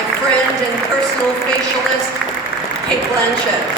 my friend and personal facialist, Cate Blanchett.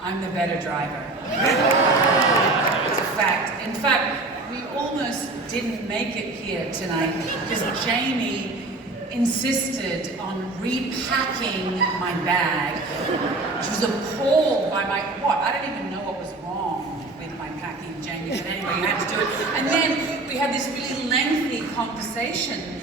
I'm the better driver. It's a fact. In fact, we almost didn't make it here tonight because Jamie insisted on repacking my bag. She was appalled by my, I don't even know what was wrong with my packing, Jamie, but anyway, you had to do it. And then we had this really lengthy conversation,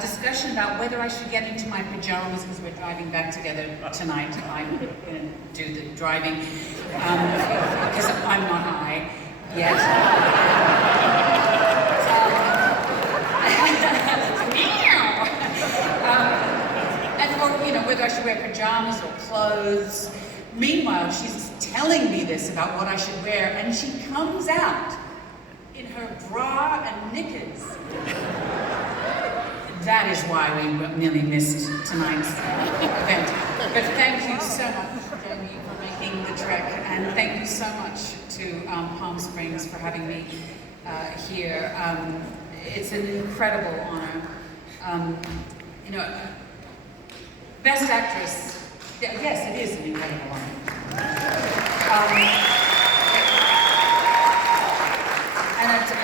discussion about whether I should get into my pajamas because we're driving back together tonight. I'm going to do the driving because I'm not high yet. And whether I should wear pajamas or clothes. Meanwhile, she's telling me this about what I should wear, and she comes out in her bra and knickers. That is why we nearly missed tonight's event. But thank you so much, Jamie, for making the trek, and thank you so much to Palm Springs for having me here. It's an incredible honor. Best Actress, yes, it is an incredible honor.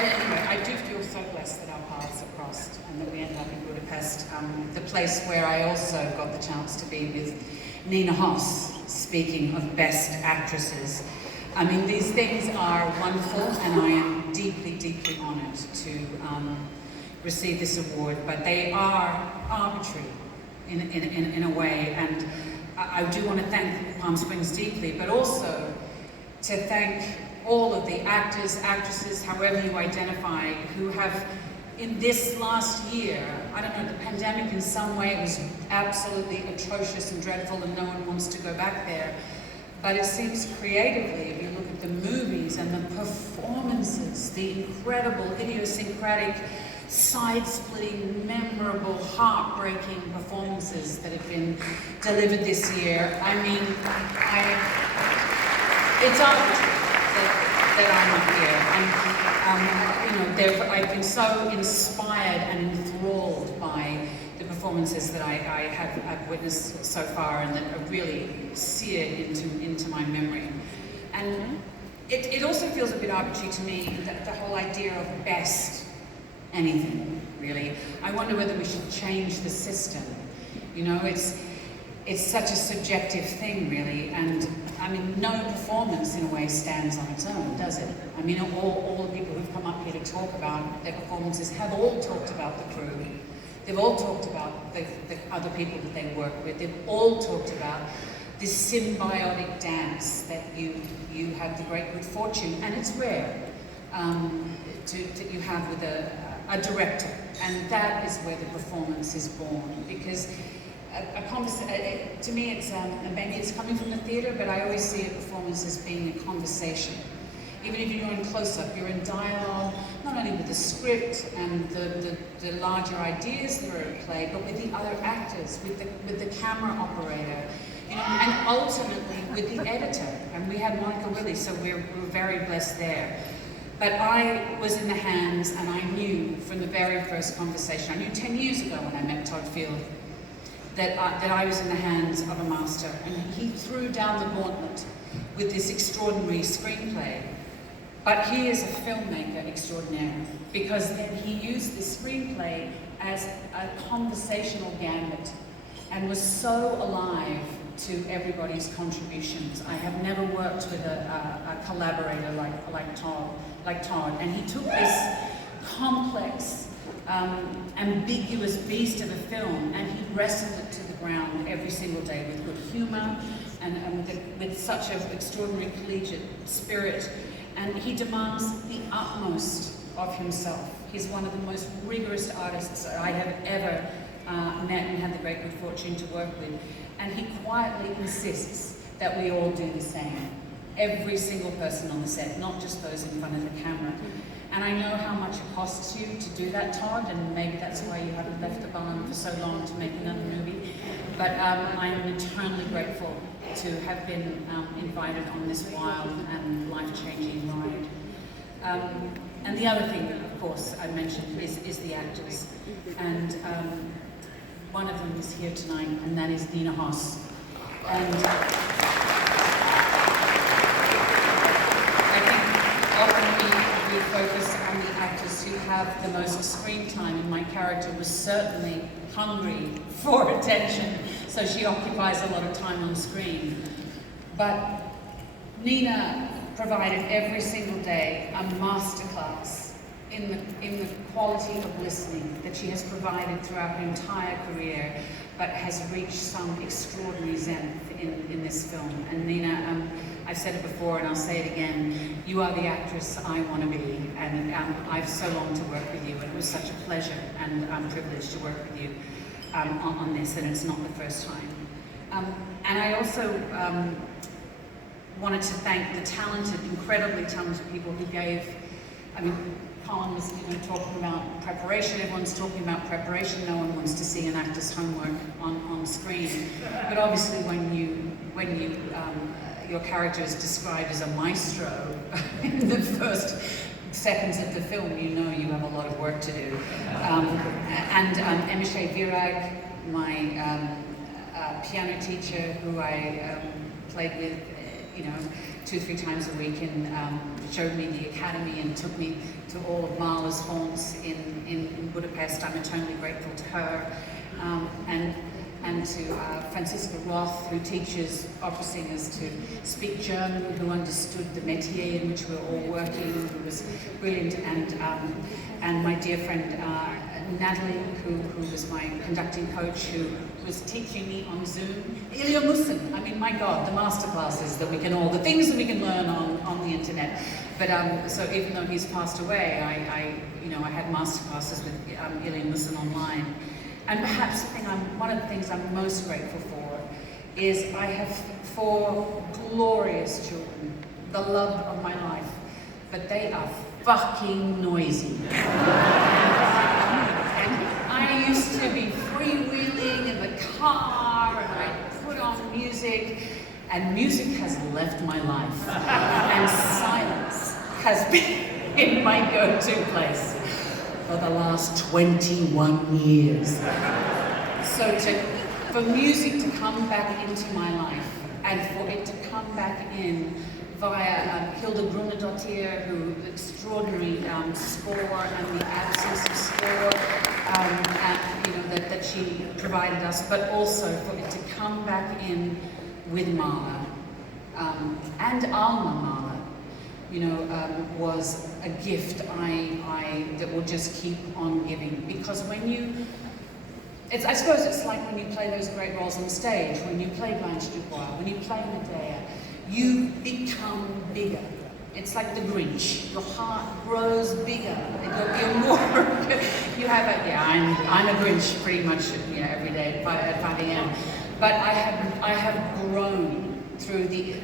Anyway, I do feel so blessed that our paths have crossed and that we ended up in Budapest, the place where I also got the chance to be with Nina Hoss, speaking of Best Actresses. I mean, these things are wonderful, and I am deeply, deeply honored to receive this award, but they are arbitrary in a way, and I do want to thank Palm Springs deeply, but also to thank all of the actors, actresses, however you identify, who have, in this last year, I don't know, the pandemic in some way was absolutely atrocious and dreadful and no one wants to go back there. But it seems creatively, if you look at the movies and the performances, the incredible, idiosyncratic, side-splitting, memorable, heartbreaking performances that have been delivered this year. I mean, it's arbitrary that I'm not here. I've been so inspired and enthralled by the performances that I've witnessed so far, and that are really seared into my memory. And it also feels a bit arbitrary to me, the whole idea of best anything, really. I wonder whether we should change the system. It's such a subjective thing, really, and I mean, no performance in a way stands on its own, does it? I mean, all the people who've come up here to talk about their performances have all talked about the crew. They've all talked about the other people that they work with. They've all talked about this symbiotic dance that you have the great good fortune, and it's rare, that you have with a director, and that is where the performance is born, because to me, it's maybe it's coming from the theatre, but I always see a performance as being a conversation. Even if you're in close-up, you're in dialogue, not only with the script and the larger ideas that are at play, but with the other actors, with the camera operator, and ultimately with the editor. And we had Monica Willie, so we're very blessed there. But I was in the hands, and I knew from the very first conversation, I knew 10 years ago when I met Todd Field, that I was in the hands of a master, and he threw down the gauntlet with this extraordinary screenplay. But he is a filmmaker extraordinaire, because then he used the screenplay as a conversational gambit and was so alive to everybody's contributions. I have never worked with a collaborator like Todd, and he took this complex, ambiguous beast of a film, and he wrestled it to the ground every single day with good humor and with such an extraordinary collegiate spirit. And he demands the utmost of himself. He's one of the most rigorous artists I have ever met and had the great good fortune to work with. And he quietly insists that we all do the same. Every single person on the set, not just those in front of the camera. And I know how much it costs you to do that, Todd, and maybe that's why you haven't left the barn for so long to make another movie. But I am eternally grateful to have been invited on this wild and life-changing ride. And the other thing, of course, I mentioned is the actors. And one of them is here tonight, and that is Nina Hoss. And I think often we focus on the actors who have the most screen time, and my character was certainly hungry for attention, so she occupies a lot of time on screen. But Nina provided every single day a masterclass in the quality of listening that she has provided throughout her entire career, but has reached some extraordinary zenith in this film. And Nina, I've said it before and I'll say it again, you are the actress I want to be, and I've so longed to work with you, and it was such a pleasure and privilege to work with you on this, and it's not the first time. And I also wanted to thank the talented, incredibly talented people who gave, Colin was talking about preparation, everyone's talking about preparation, no one wants to see an actor's homework on screen. But obviously when your character is described as a maestro in the first seconds of the film, you know you have a lot of work to do. And Emishe Virag, my piano teacher, who I played with 2-3 times a week, and showed me the academy and took me to all of Mahler's haunts in Budapest. I'm eternally grateful to her. And to Franziska Roth, who teaches opera singers to speak German, who understood the métier in which we're all working, who was brilliant, and my dear friend Natalie, who was my conducting coach, who was teaching me on Zoom. Ilya Musin, my God, the masterclasses that we can the things that we can learn on the internet. But so even though he's passed away, I had masterclasses with Ilya Musin online. And perhaps one of the things I'm most grateful for is I have 4 glorious children, the love of my life, but they are fucking noisy. And I used to be freewheeling in the car, and I put on music, and music has left my life, and silence has been my go-to place for the last 21 years. So for music to come back into my life, and for it to come back in via Hilda Grunadottir, who extraordinary score and the absence of score that she provided us, but also for it to come back in with Mahler and Alma Mahler. Was a gift that will just keep on giving. Because I suppose it's like when you play those great roles on stage, when you play Blanche Dubois, when you play Medea, you become bigger. It's like the Grinch. Your heart grows bigger. You're more. You have I'm a Grinch pretty much every day at 5 a.m. But I have grown through the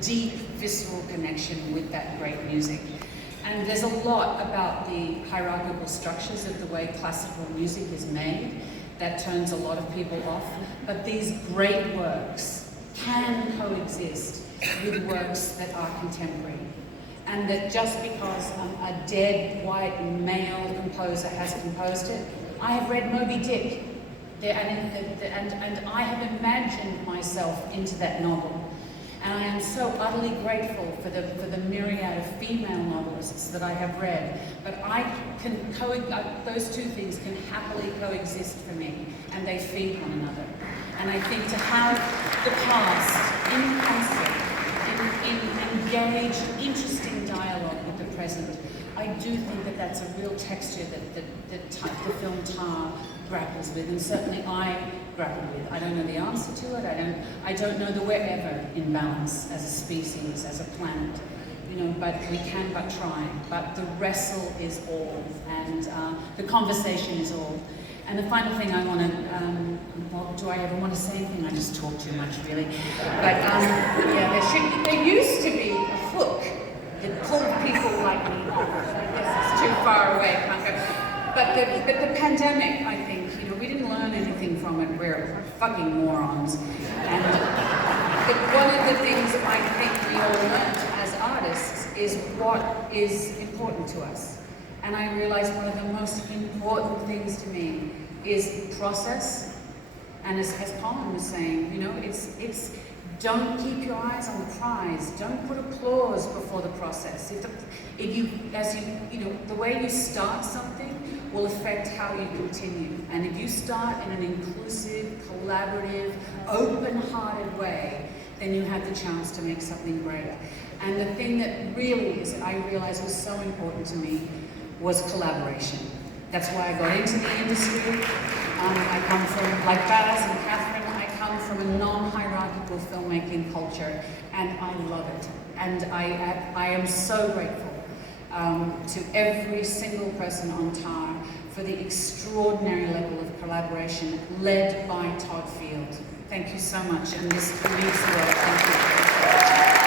deep visceral connection with that great music. And there's a lot about the hierarchical structures of the way classical music is made that turns a lot of people off. But these great works can coexist with works that are contemporary. And that just because a dead white male composer has composed it, I have read Moby Dick. And I have imagined myself into that novel. And I am so utterly grateful for the myriad of female novelists that I have read. But those two things can happily coexist for me, and they feed one another. And I think to have the past in concert, in engaged, interesting dialogue with the present, I do think that that's a real texture that the film Tar grapples with, and certainly I grapple with. I don't know the answer to it. I don't know that we're ever in balance as a species, as a planet, but we can but try. But the wrestle is all, and the conversation is all. And the final thing I want to, well, do I ever want to say anything? I just talk too much, really. But yeah, there used to be a hook that pulled people like me off. I guess it's too far away, can't go. But the pandemic, I think, we didn't learn anything from it. We're fucking morons. And but one of the things I think we all learned as artists is what is important to us. And I realized one of the most important things to me is process. And as Colin was saying, it's don't keep your eyes on the prize. Don't put applause before the process. The way you start something will affect how you continue. And if you start in an inclusive, collaborative, open-hearted way, then you have the chance to make something greater. And the thing that really I realized was so important to me was collaboration. That's why I got into the industry. I come from, like Baz and Catherine, I come from a non-hierarchical filmmaking culture, and I love it. And I am so grateful to every single person on TAR for the extraordinary level of collaboration led by Todd Field. Thank you so much, and this means the world. Thank you.